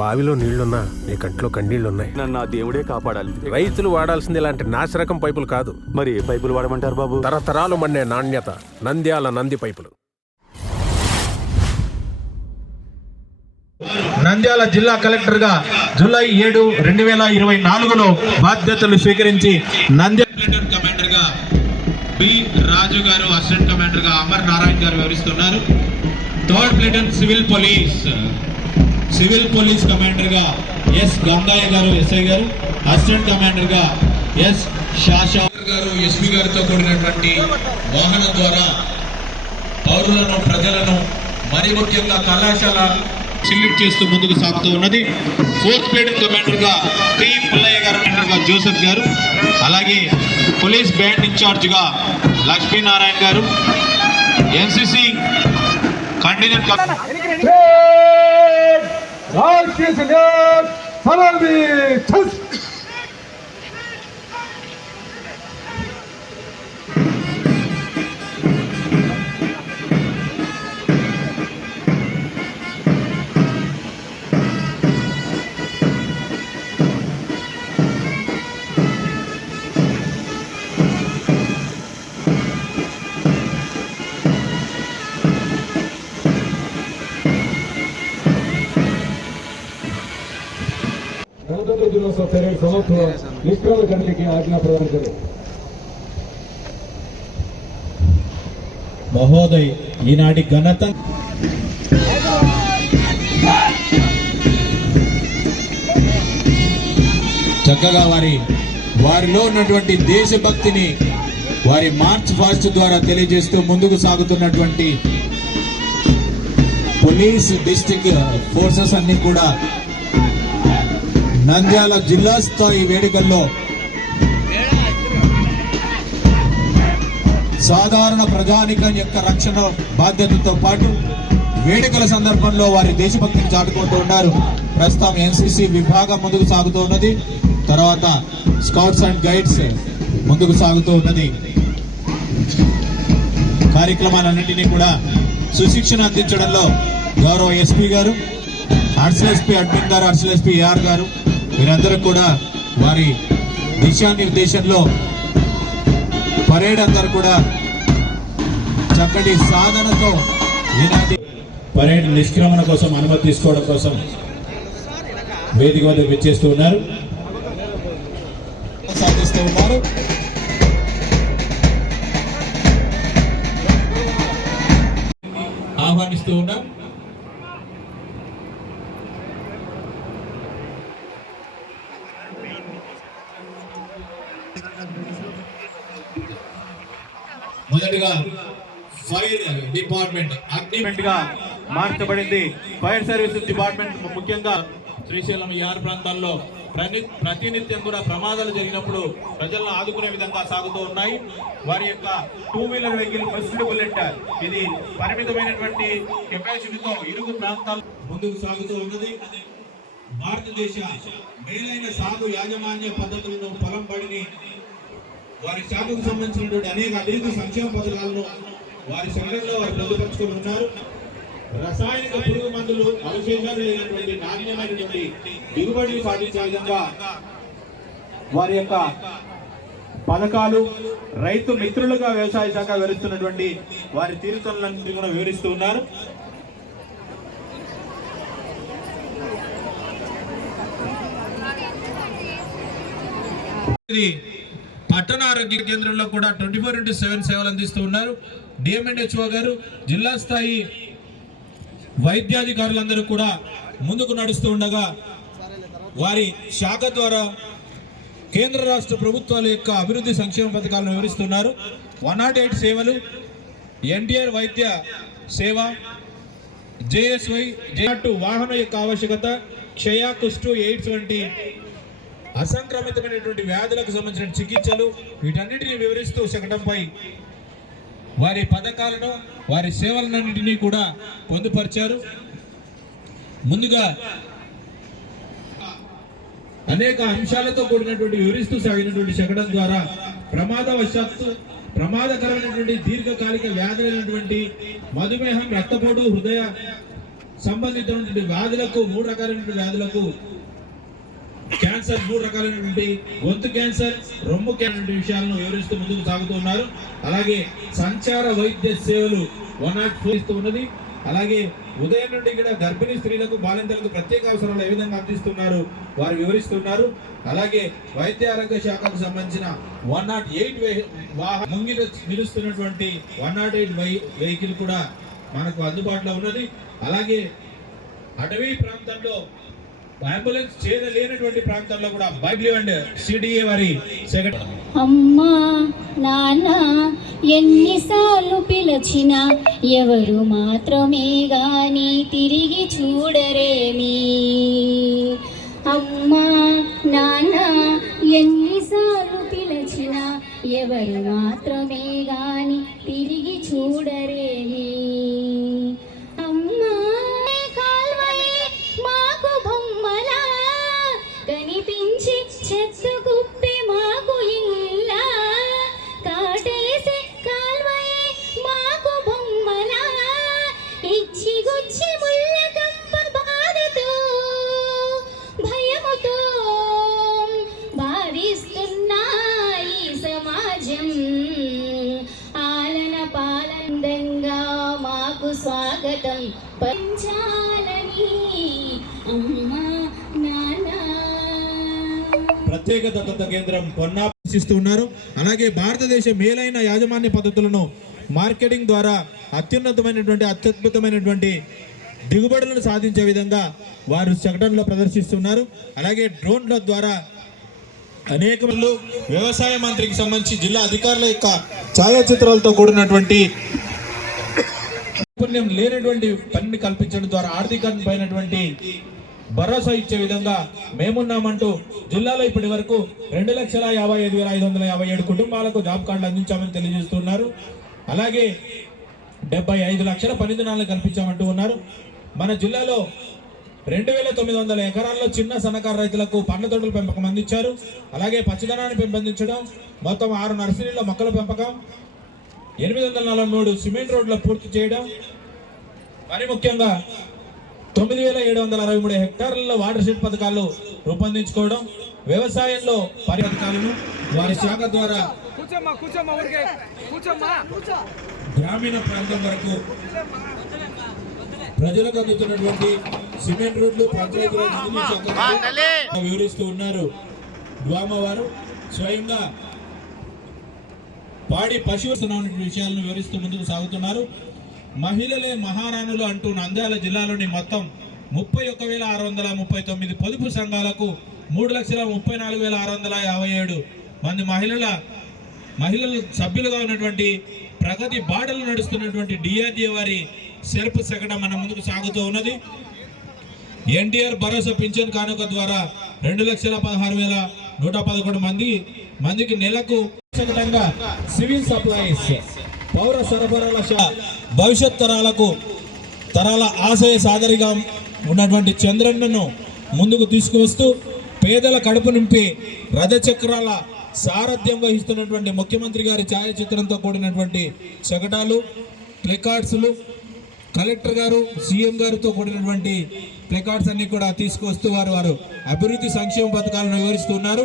బావిలో నీళ్లున్నా నీ కంట్లో కన్నీళ్లున్నాయి. నన్ను ఆ దేవుడే కాపాడాలి. రైతులు వాడాల్సింది ఇలాంటి నాసిరకం పైపులు కాదు. మరి ఏ పైపులు వాడమంటారు బాబు? తరతరాలు మన్నే నాణ్యత నంద్యాల నంది పైపులు. నంద్యాల జిల్లా కలెక్టర్గా జూలై 7, 2024లో బాధ్యతలు స్వీకరించి నంద్యాల ప్లాటూన్ కమాండర్గా బి రాజు గారు, అసిస్టెంట్ కమాండర్గా అమర్ నారాయణ్ గారు వివరిస్తున్నారు. థర్డ్ ప్లాటూన్ సివిల్ పోలీస్ కమాండర్గా ఎస్ గంగయ్య గారు ఎస్ఐ గారు, అసిస్టెంట్ కమాండర్గా ఎస్ షాషా గారు ఎస్పీ గారితో కూడినటువంటి వాహనం ద్వారా పౌరులను, ప్రజలను, మరి ముఖ్యంగా కళాశాల సెల్యూట్ చేస్తూ ముందుకు సాగుతూ ఉన్నది. ఫోర్త్ ప్లాటూన్ కమాండర్గా పి పుల్లయ్య గారు, కమాండర్గా జోసెఫ్ గారు, అలాగే పోలీస్ బ్యాండ్ ఇన్ఛార్జ్గా లక్ష్మీనారాయణ గారు, ఎన్సిసి కంటింజెంట్ गणतंत्र दिनोत्सव परेड समाप्त हुआ. निष्क्रमण करने की आज्ञा प्रदान करें. మహోదయ్ ఈనాటి ఘనత చక్కగా వారిలో ఉన్నటువంటి దేశభక్తిని వారి మార్చ్ ఫాస్ట్ ద్వారా తెలియజేస్తూ ముందుకు సాగుతున్నటువంటి పోలీస్ డిస్ట్రిక్ట్ ఫోర్సెస్ అన్ని కూడా నంద్యాల జిల్లా స్థాయి వేడుకల్లో సాధారణ ప్రజానికం యొక్క రక్షణ బాధ్యతతో పాటు వేడుకల సందర్భంలో వారి దేశభక్తిని చాటుకుంటూ ఉన్నారు. ప్రస్తుతం ఎన్సిసి విభాగం ముందుకు సాగుతూ ఉన్నది. తర్వాత స్కౌట్స్ అండ్ గైడ్స్ ముందుకు సాగుతూ ఉన్నది. కార్యక్రమాలన్నింటినీ కూడా సుశిక్షణ అందించడంలో గౌరవ ఎస్పీ గారు, అడిషనల్ ఎస్పీ అడ్మిన్ గారు, అడిషనల్ ఎస్పీ ఏఆర్ గారు వీరందరూ కూడా వారి దిశానిర్దేశంలో పరేడ్ అందరూ కూడా చక్కటి సాధనతో ఈనాటి పరేడ్ నిష్క్రమణ కోసం అనుమతి తీసుకోవడం కోసం వేదిక వద్ద విచ్చేస్తూ ఉన్నారు, సాధిస్తూ ఉన్నారు. ఆహ్వానిస్తూ ఉన్నాం. మొదటిగా ఫైర్ డిపార్ట్మెంట్ అగ్నిమెంట్ గా మార్చబడింది. ఫైర్ సర్వీసెస్ డిపార్ట్మెంట్ ముఖ్యంగా శ్రీశైలం యార్ ప్రాంతాల్లో ప్రతినిత్యం కూడా ప్రమాదాలు జరిగినప్పుడు ప్రజలను ఆదుకునే విధంగా సాగుతూ ఉన్నాయి. వారి యొక్క 2 వీలర్ వెహికల్ ఫస్ట్ బుల్లెట్ ఇది పరిమితమైనటువంటి కెపాసిటీతో ఇరుగు ప్రాంతాలు ముందుకు సాగుతూ ఉన్నది. భారతదేశ మేలైన సాగు యాజమాన్య పద్ధతులను పొలం పడిని వారి శాఖకు సంబంధించినటువంటి అనేక అభివృద్ధి సంక్షేమ పథకాలను వారి సంఘంలో వారు పొందుపరుచుకుని ఉన్నారు. రసాయనిక పురుగు మందులు అవశేషాలు లేనటువంటి నాణ్యమైనటువంటి దిగుబడులు సాధించే విధంగా వారి యొక్క పథకాలు రైతు మిత్రులుగా వ్యవసాయ శాఖ వివరిస్తున్నటువంటి వారి తీరుతలను కూడా వివరిస్తూ ఉన్నారు. పట్టణ ఆరోగ్య కేంద్రంలో కూడా 24/7 సేవలు అందిస్తూ ఉన్నారు. డిఎంఎన్హెచ్ఓ గారు, జిల్లా స్థాయి వైద్యాధికారులందరూ కూడా ముందుకు నడుస్తూ ఉండగా వారి శాఖ ద్వారా కేంద్ర రాష్ట్ర ప్రభుత్వాల యొక్క అభివృద్ధి సంక్షేమ పథకాలను వివరిస్తున్నారు. 108 సేవలు, ఎన్టీఆర్ వైద్య సేవ, జేఎస్వై వాహనం యొక్క ఆవశ్యకత, క్షయ, కుష్టు, ఎయిడ్స్ వంటి అసంక్రమితమైనటువంటి వ్యాధులకు సంబంధించిన చికిత్సలు వీటన్నిటిని వివరిస్తూ శకటంపై వారి పథకాలను, వారి సేవలన్నింటినీ కూడా పొందుపరిచారు. ముందుగా అనేక అంశాలతో కూడినటువంటి వివరిస్తూ సాగినటువంటి శకటం ద్వారా ప్రమాదకరమైనటువంటి దీర్ఘకాలిక వ్యాధులైనటువంటి మధుమేహం, రక్తపోటు, హృదయ సంబంధించినటువంటి వ్యాధులకు 3 రకాలైనటువంటి వ్యాధులకు క్యాన్సర్, 3 రకాలైనటువంటి గొంతు క్యాన్సర్, రొమ్ము క్యాన్సర్ విషయాలను వివరిస్తూ ముందుకు సాగుతూ ఉన్నారు. అలాగే సంచార వైద్య సేవలు 104 ఇస్తూ ఉన్నది. అలాగే ఉదయం నుండి కూడా గర్భిణీ స్త్రీలకు, బాలింతలకు ప్రత్యేక అవసరాలు ఏ విధంగా అందిస్తున్నారు వారు వివరిస్తున్నారు. అలాగే వైద్య ఆరోగ్య శాఖకు సంబంధించిన 108 ముంగిట నిలుస్తున్నటువంటి 108 వెహికల్ కూడా మనకు అందుబాటులో ఉన్నది. అలాగే అటవీ ప్రాంతంలో అంబులెన్స్ చేరలేనటువంటి ప్రాంతాల్లో కూడా బైబ్లి అండ్ సిడిఏ వారి అమ్మా నాన్న ఎన్నిసార్లు పిలిచినా ఎవరు మాత్రమే గాని తిరిగి చూడరేమి. అమ్మా నాన్న ఎన్నిసార్లు పిలిచినా ఎవరు మాత్రమే గాని తిరిగి చూడరేమి. అమ్మా కాల్వలే మాకు బొమ్మలా కనిపించి చెత్త కుప్పి మాకు ఇల్లా, కాటేసే కాల్వయే మాకు బొమ్మలా ఇచ్చి గుచ్చి ముళ్ళ కంప బాధతో భయముతో బాధిస్తున్న ఈ సమాజం. ఆలన పాలందంగా మాకు స్వాగతం పంచాలని అమ్మా నాన్న. ప్రత్యేక దత్తత కేంద్రం పొన్నాపిస్తున్నారు. అలాగే భారతదేశ మేలైన యాజమాన్య పద్ధతులను మార్కెటింగ్ ద్వారా అత్యద్భుతమైనటువంటి దిగుబడులను సాధించే విధంగా వారు ప్రకటనలో ప్రదర్శిస్తున్నారు. అలాగే డ్రోన్ల ద్వారా అనేక వ్యవసాయ మంత్రికి సంబంధించి జిల్లా అధికారుల యొక్క ఛాయాచిత్రాలతో కూడినటువంటి నైపుణ్యం లేనటువంటి పనిని కల్పించడం ద్వారా ఆర్థికమైనటువంటి భరోసా ఇచ్చే విధంగా మేమున్నామంటూ జిల్లాలో ఇప్పటి వరకు 2,55,557 కుటుంబాలకు జాబ్ కార్డులు అందించామని తెలియజేస్తున్నారు. అలాగే 75 లక్షల పని దినాలను కల్పించామంటూ ఉన్నారు. మన జిల్లాలో 2,900 ఎకరాల్లో చిన్న సన్నకారు రైతులకు పండ్ల తోటల పెంపకం అందించారు. అలాగే పచ్చదనాన్ని పెంపొందించడం, మొత్తం 6 నర్సరీల మొక్కల పెంపకం, 843 సిమెంట్ రోడ్ల పూర్తి చేయడం, మరి ముఖ్యంగా 9,763 హెక్టార్లలో వాటర్ షెడ్ పథకాలు రూపొందించుకోవడం, వ్యవసాయంలో పథకాలను వారి శాఖ ద్వారా గ్రామీణ ప్రాంతం వరకు ప్రజలకు అందుతున్నటువంటి సిమెంట్ రోడ్లు పంచాయతీరాజ్ వివరిస్తూ ఉన్నారు. డ్వామా వారు స్వయంగా పాడి పశువుస్తున్న విషయాలను వివరిస్తూ ముందుకు సాగుతున్నారు. మహిళలే మహారాణులు అంటూ నంద్యాల జిల్లాలోని మొత్తం 31,639 పొదుపు సంఘాలకు 3,34,657 మంది మహిళలు సభ్యులుగా ఉన్నటువంటి ప్రగతి బాటలు నడుస్తున్నటువంటి డిఆర్డీఏ వారి సెల్ఫ్ శకటం మన ముందుకు సాగుతూ ఉన్నది. ఎన్టీఆర్ భరోసా పింఛన్ కానుక ద్వారా 2,16,111 మందికి నెలకు సివిల్ సప్లైస్ పౌర సరఫరాల భవిష్యత్ తరాల ఆశయ సాధరిగా ఉన్నటువంటి చంద్రన్నను ముందుకు తీసుకువస్తూ పేదల కడుపు నింపి రథచక్రాల సారథ్యం వహిస్తున్నటువంటి ముఖ్యమంత్రి గారి ఛాయాచిత్రంతో కూడినటువంటి శకటాలు, ప్లెకార్డ్స్లు, కలెక్టర్ గారు, సీఎం గారితో కూడినటువంటి ప్లెకార్డ్స్ అన్ని కూడా తీసుకువస్తూ వారు అభివృద్ధి సంక్షేమ పథకాలను వివరిస్తున్నారు.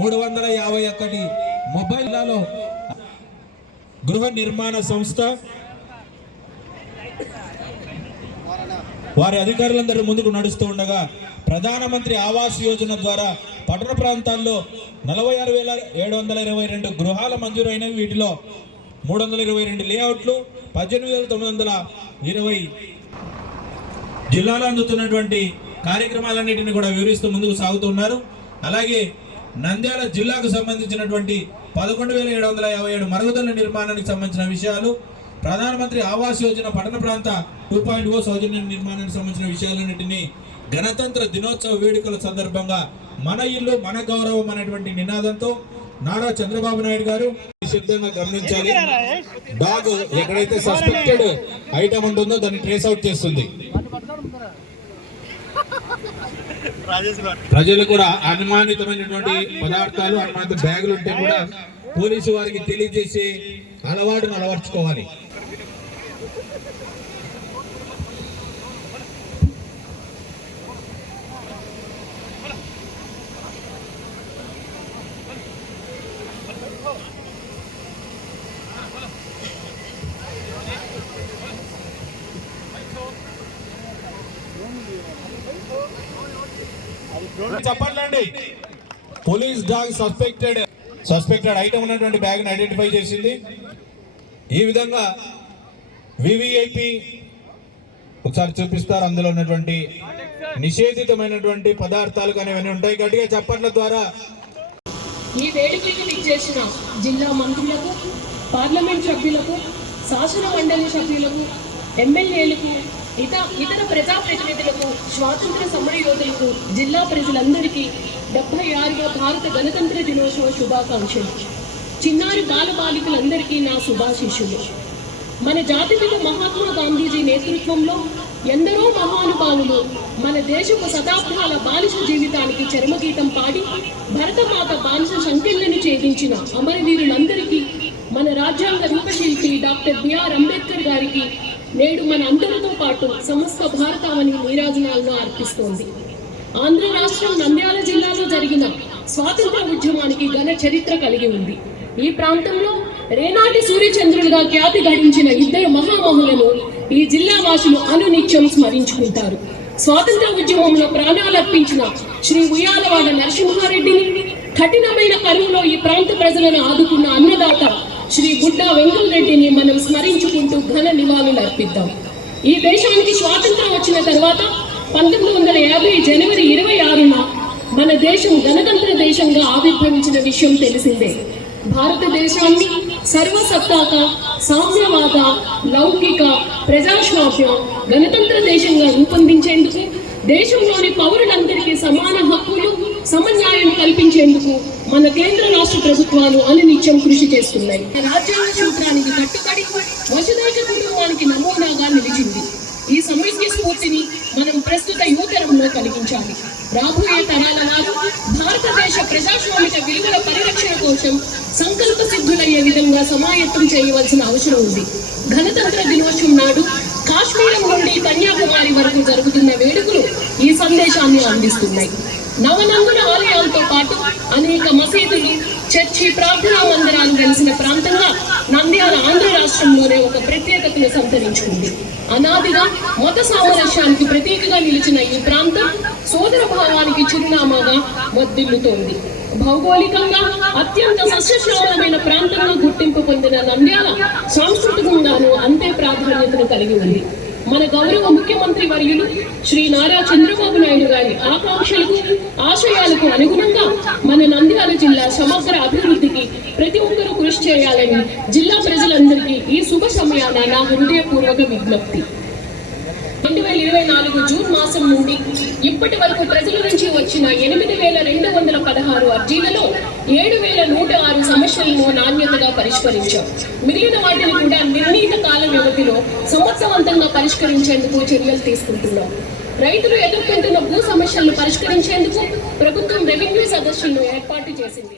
351 మొబైల్లలో గృహ నిర్మాణ సంస్థ వారి అధికారులందరూ ముందుకు నడుస్తూ ఉండగా ప్రధానమంత్రి ఆవాస్ యోజన ద్వారా పట్టణ ప్రాంతాల్లో 46,722 గృహాల మంజూరైనవి. వీటిలో 322 లేఅవుట్లు, 18,920 జిల్లాలో అందుతున్నటువంటి కార్యక్రమాలన్నింటినీ కూడా వివరిస్తూ ముందుకు సాగుతున్నారు. అలాగే నంద్యాల జిల్లాకు సంబంధించినటువంటి 11,757 మరుగుదొడ్ల నిర్మాణానికి సంబంధించిన విషయాలు, ప్రధానమంత్రి ఆవాస్ యోజన పట్టణ ప్రాంత 2.0 సౌజన్య నిర్మాణానికి సంబంధించిన విషయాలన్నింటినీ గణతంత్ర దినోత్సవ వేడుకల సందర్భంగా మన ఇల్లు మన గౌరవం అనేటువంటి నినాదంతో నారా చంద్రబాబు నాయుడు గారు నిశ్శబ్దంగా గమనించాలి. డాగ్ ఎక్కడైతే సస్పెక్టెడ్ ఐటమ్ ఉంటుందో దాన్ని ట్రేస్ అవుట్ చేస్తుంది. ప్రజలు కూడా అనుమానితమైనటువంటి పదార్థాలు, అనుమానిత బ్యాగులు ఉంటే కూడా పోలీసు వారికి తెలియజేసి అలవాటును అలవర్చుకోవాలి. చెప్పట్లండి. పోలీస్ డాగ్ సస్పెక్టెడ్ ఐటమ్ ఉన్నటువంటి బ్యాగ్ ని ఐడెంటిఫై చేసింది. ఈ విధంగా వివిఐపి ఒకసారి చూపిస్తారు. అందులో ఉన్నటువంటి నిషేధితమైనటువంటి పదార్థాలు కానీ ఇవన్నీ ఉంటాయి. గట్టిగా చప్పట్ల ద్వారా ఈ వేడుకలకు విచ్చేసిన జిల్లా మంత్రులకు, పార్లమెంట్ సభ్యులకు, శాసన మండలి సభ్యులకు, ఎమ్మెల్యేలకు, ఇతర ప్రజాప్రతినిధులకు, స్వాతంత్ర సమరయోధులకు, జిల్లా ప్రజలందరికీ 76వ భారత గణతంత్ర దినోత్సవ శుభాకాంక్షలు. చిన్నారి బాలబాలికలందరికీ నా శుభాశీస్సులు. మన జాతిపిత మహాత్మా గాంధీజీ నేతృత్వంలో ఎందరో మహానుభావులు మన దేశపు శతాబ్దాల బానిస జీవితానికి చరమగీతం పాడి భరతమాత బానిస సంఖ్యలను ఛేదించిన అమరవీరులందరికీ మన రాజ్యాంగ రూపశిల్పి డాక్టర్ బిఆర్ అంబేద్కర్ గారికి నేడు మన అందరితో పాటు సమస్త భారతావని నీరాజనాలను అర్పిస్తోంది. ఆంధ్ర రాష్ట్రం నంద్యాల జిల్లాలో జరిగిన స్వాతంత్ర ఉద్యమానికి ఘన చరిత్ర కలిగి ఉంది. ఈ ప్రాంతంలో రేనాటి సూర్యచంద్రులుగా ఖ్యాతి గడించిన ఇద్దరు మహామహులను ఈ జిల్లా వాసులు అనునిత్యం స్మరించుకుంటారు. స్వాతంత్ర ఉద్యమంలో ప్రాణాలర్పించిన శ్రీ ఉయ్యాలవాడ నరసింహారెడ్డిని, కఠినమైన కరువులో ఈ ప్రాంత ప్రజలను ఆదుకున్న అన్నదాత శ్రీ గుడ్డా వెంకటరెడ్డిని మనం స్మరించుకుంటూ ఘన నివాళులు అర్పిద్దాం. ఈ దేశానికి స్వాతంత్రం వచ్చిన తర్వాత 1950 జనవరి 26న మన దేశం గణతంత్ర దేశంగా ఆవిర్భవించిన విషయం తెలిసిందే. భారతదేశాన్ని సర్వసత్తాక, సామ్యవాద, లౌకిక, ప్రజాస్వామ్య గణతంత్ర దేశంగా రూపొందించేందుకు, దేశంలోని పౌరులందరికీ సమాన హక్కులు, సమన్యాయం కల్పించేందుకు మన కేంద్ర రాష్ట్ర ప్రభుత్వాలు అనునిత్యం కృషి చేస్తున్నాయి. రాజ్యాంగ సూత్రానికి కట్టుబడి వసుదైక కుటుంబానికి నమూనాగా నిలిచింది. ఈ సమైక్య స్ఫూర్తిని మనం ప్రస్తుత యువతరంలో కలిగించాలి. రాబోయే తరాల వారు భారతదేశ ప్రజాస్వామిక విలువల పరిరక్షణ కోసం సంకల్ప సిద్ధులయ్యే విధంగా సమాయత్తం చేయవలసిన అవసరం ఉంది. గణతంత్ర దినోత్సవం నాడు కాశ్మీరం నుండి కన్యాకుమారి వరకు జరుగుతున్న వేడుకలు ఈ సందేశాన్ని అందిస్తున్నాయి. నవనందుల ఆలయాలతో పాటు అనేక మసీదులు, చర్చి, ప్రార్థనా మందిరాలు వెలిసిన ప్రాంతంగా నంద్యాల ఆంధ్ర రాష్ట్రంలోనే ఒక ప్రత్యేకతను సంతరించుకుంది. అనాదిగా మత సామరస్యానికి ప్రతీకగా నిలిచిన ఈ ప్రాంతం సోదర భావానికి చిరునామాగా వర్ధిల్లుతోంది. భౌగోళికంగా అత్యంత సస్యశ్యామలమైన ప్రాంతంగా గుర్తింపు పొందిన నంద్యాల సాంస్కృతికంగానూ అంతే ప్రాధాన్యతను కలిగి ఉంది. మన గౌరవ ముఖ్యమంత్రి వర్యులు శ్రీ నారా చంద్రబాబు నాయుడు గారి ఆకాంక్షలకు, ఆశయాలకు అనుగుణంగా మన నంద్యాల జిల్లా సమగ్ర అభివృద్ధికి ప్రతి ఒక్కరూ కృషి చేయాలని జిల్లా ప్రజలందరికీ ఈ శుభ సమయాన నా హృదయపూర్వక విజ్ఞప్తి. 2024 జూన్ మాసం నుండి ఇప్పటి వరకు ప్రజల నుంచి వచ్చిన 8,216 అర్జీలలో 7,106 సమస్యలను నాణ్యతగా పరిష్కరించాం. మిగిలిన వాటిని కూడా నిర్ణీత కాల వ్యవధిలో సమర్థవంతంగా పరిష్కరించేందుకు చర్యలు తీసుకుంటున్నాం. రైతులు ఎదుర్కొంటున్న భూ సమస్యలను పరిష్కరించేందుకు ప్రభుత్వం రెవెన్యూ సదస్సులను ఏర్పాటు చేసింది.